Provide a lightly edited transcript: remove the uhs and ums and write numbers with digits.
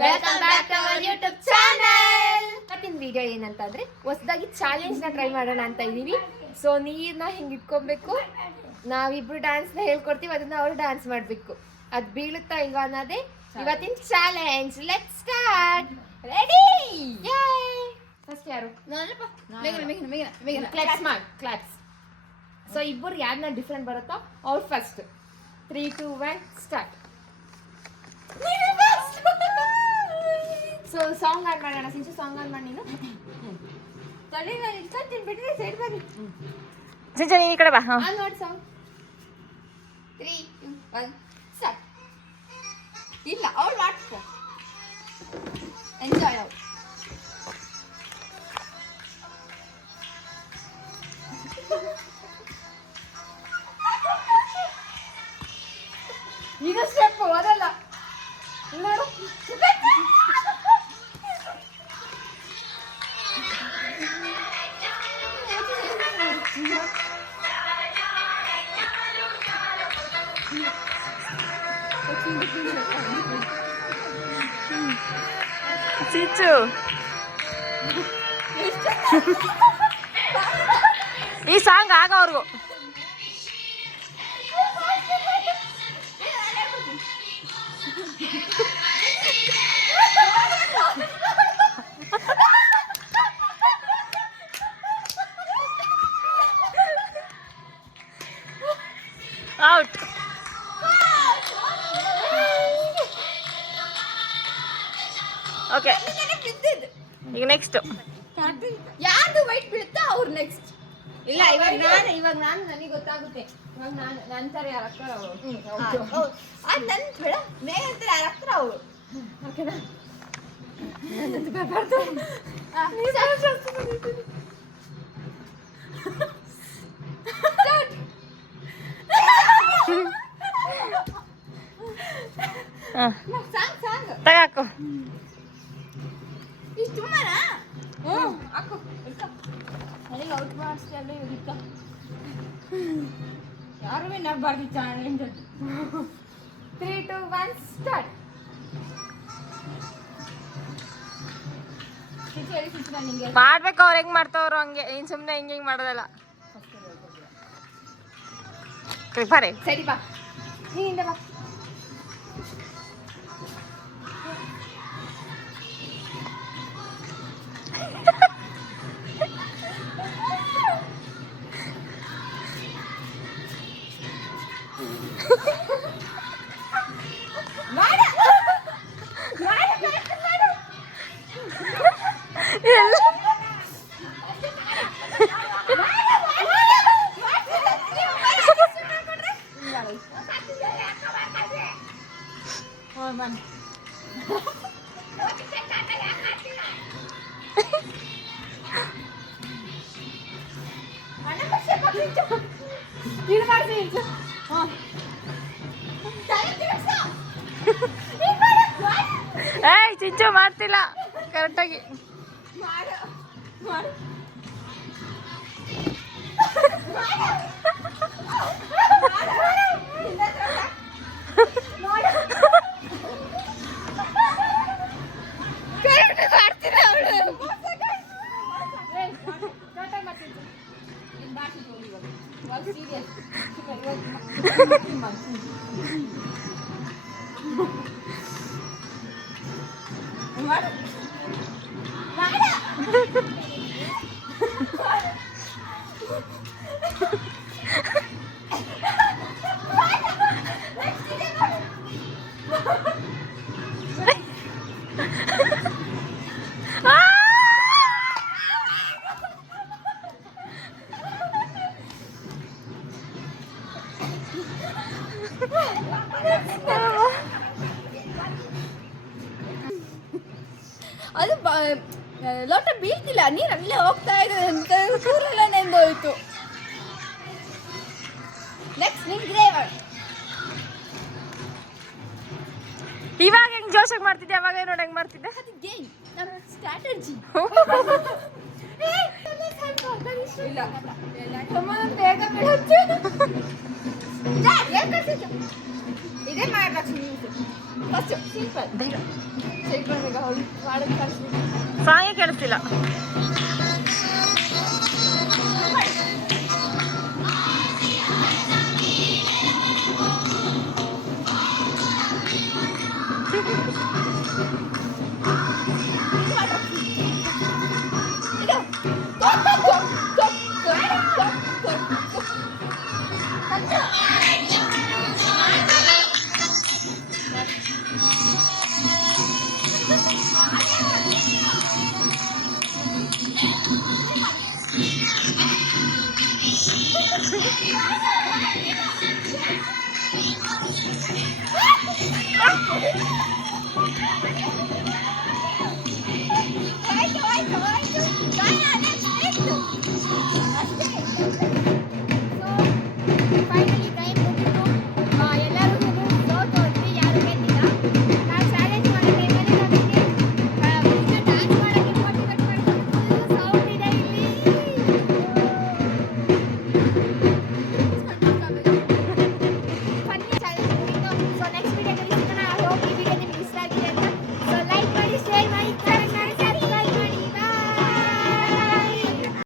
Welcome back to our YouTube channel. ಇವತ್ತಿನ video ಏನಂತಂದ್ರೆ ಹೊಸದಾಗಿ ಚಾಲೆಂಜ್ ನ ಟ್ರೈ ಮಾಡೋಣ ಅಂತ ಇದೀವಿ. ಸೊ ನೀರ್ನ ಹಿಂಗ್ ಇಟ್ಕೊಬೇಕು, ನಾವಿಬ್ರು ಡ್ಯಾನ್ಸ್ ನ ಹೇಳ್ಕೊಡ್ತೀವಿ, ಅದನ್ನ ಅವ್ರು ಡ್ಯಾನ್ಸ್ ಮಾಡ್ಬೇಕು. ಅದ್ ಬೀಳುತ್ತಾ ಇಲ್ವಾ ಅನ್ನೋದೇ ಇವತ್ತಿನ challenge. Let's start. Ready? First ಯಾರು? ಕ್ಲಾಪ್ಸ್ ಮಾಡಿ, ಕ್ಲಾಪ್ಸ್. ಸೊ ಇಬ್ಬರು ಯಾರನ್ನ ಡಿಫ್ರೆಂಟ್ ಬರುತ್ತೋ ಅವ್ರು first. 3, 2, 1 start. So song on ಮಾಡೋಣ. ಸಿಂಚು ಸಾಂಗ್ ಆನ್ ಮಾಡಿ. ನೀನು ತಲೆ ನಾನು ಇಟ್ಕೊಂತೀನಿ ಬಿಡ್ರಿ, ಸೈಡ್ ಬನ್ನಿ. ಸಿಂಚು ನೀನು ಈ ಕಡೆ ಬಾ. ಆನ್ ಮಾಡಿ ಸಾಂಗ್. 3, 2, 1 ಸ್ಟಾರ್ಟ್. ಇಲ್ಲ ಅವ್ಳು ಮಾಡ್ಕೊ, ಎಂಜಾಯ್ ಅವ್ಳು. ಇದು ಸ್ಟೆಪ್ ಅದಲ್ಲ ನೋಡು. ಚಿಚ್ಚು ಈ ಸಾಂಗ್ ಆಗೋವರೆಗೂ ಔಟ್. ಓಕೆ, ಈಗ ನೆಕ್ಸ್ಟ್ ಯಾರ್ದು ವೈಟ್ ಬೀಳುತ್ತಾ ಅವ್ರು ನೆಕ್ಸ್ಟ್. ಇಲ್ಲ ಇವಾಗ ನಾನು ನನಗೆ ಗೊತ್ತಾಗುತ್ತೆ. ಇವಾಗ ನಾನು ನಂತರ ಯಾರ ಹತ್ರ ಅದು ನನ್ನ ಬೇಡ, ಮೇಗಂತರ ಯಾರ ಹತ್ರ ಅವರು. ಓಕೆನಾ? ತಗಾಕು. ಇಷ್ಟು ಮರ ಹಾಕು. ನನಗೆ ಔಟ್ ಮಾಡಿಸ್ತಾ ಇಲ್ಲ ಇವ್ರಿಕ. ಯಾರು ನಬ್ಬಾರ್ದು ಚಾಲೆಂಜ್. 3, 2, 1 ಸ್ಟಾರ್ಟ್. ಮಾಡ್ಬೇಕು, ಅವ್ರು ಹೆಂಗ್ ಮಾಡ್ತಾವ್ರು ಹಂಗೆ. ನೀನ್ ಸುಮ್ಮನೆ ಹಿಂಗೆ ಮಾಡೋದಲ್ಲ. ಬಾರೆ ಸರಿ ಬಾ, ನೀನಿಂದ ಬಾ. ಏಯ್ ಚಿಂಚು ಮಾಡ್ತಿಲ್ಲ ಕರೆಕ್ಟಾಗಿ. ಅದು ಲೋಟ ಬೀಳ್ತಿಲ್ಲ, ನೀರು ಅಲ್ಲೇ ಹೋಗ್ತಾ ಇದೆ ಅಂತ ಕೂರೆಲ್ಲ ನೆಂದೋಯ್ತು. ನೆಕ್ಸ್ಟ್ ನಿಮ್ಗೆ ಇವಾಗ ಹೆಂಗ್ ಜೋಶಾಗಿ ಮಾಡ್ತಿದ್ದೆ, ಅವಾಗ ನೋಡಿ ಹೆಂಗ್ ಮಾಡ್ತಿದ್ದೆ. ಅದು ಗೇಮ್, ನಮ್ಮ ಸ್ಟ್ರಾಟಜಿ. ಬೇಗ ಇದೇ ಮಾಡ್ಬೇಕು ಫಸ್ಟ್ ಸಿಂಪಲ್ ಸೇರ್ಕೊಂಡಾಗ ಅವಳು ಮಾಡೋದು ಕಳಿಸ್ಬೇಕು. ಸಾಂಗೇ ಕೇಳಿಸ್ತಿಲ್ಲ.